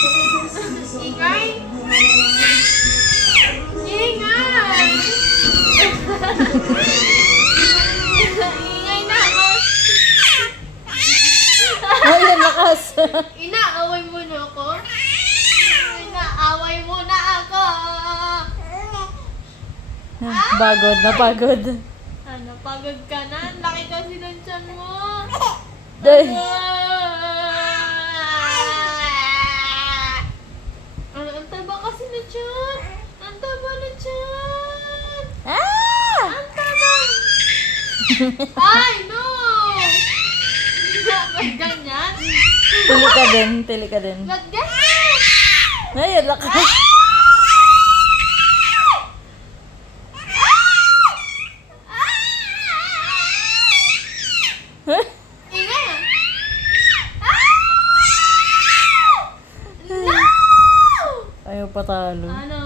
Ingay! Ingay! Ingay na ako! Ay, ang lakas. Inaaway mo na ako? Inaaway mo na ako! Bagod, napagod. Ano, pagod ka na? Ang laki kasi ng tiyan mo! Day. Ang taba kasi ng tiyan! Ang taba ng tiyan! Ah! Ang taba! Ay, no! Ba't ganyan? Tili ka din, tili ka din. Ba't ganyan? Ay, ang lakas. Ingay ah! No! Ayaw patalo. Ano?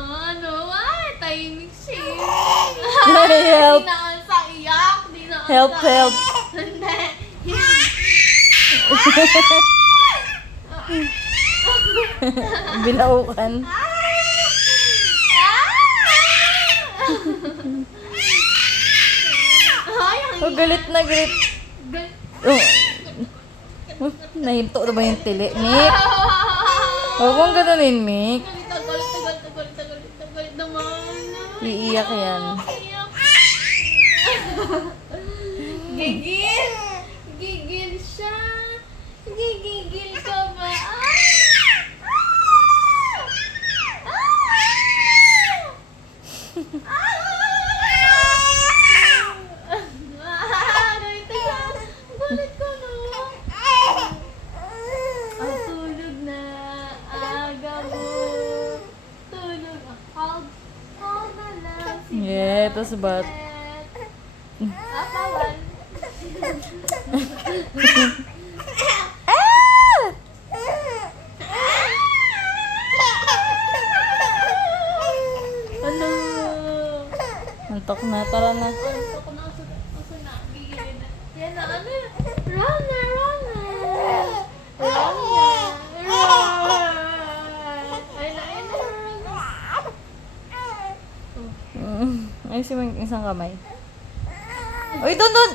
Ay, tahimik siya. Help. Di na ako sa iyak. Di na ako Help, sa... help. Hindi. Binaukan. Ay, ang Oh, galit na galit. gal- Oh. Nahinto na ba yung tili? Nick? Huwag mong ganunin, Nick. Galit naman. Iiyak yan. Iyak. Gigil! Gigil siya! Gigigil ka ba? Galit ka! Galit ka na! Tulog na! Aga mo! Tulog! Hug na lang si Yeah, tas ba't? Bawal. Ano? Antok na, tara na. Ano ko na? Asa na? Gigilin na. Yan na, ano? Run na, run na. Run na. Run. Ayun na, run na. Ayusin mo yung isang kamay. Uy, doon, doon!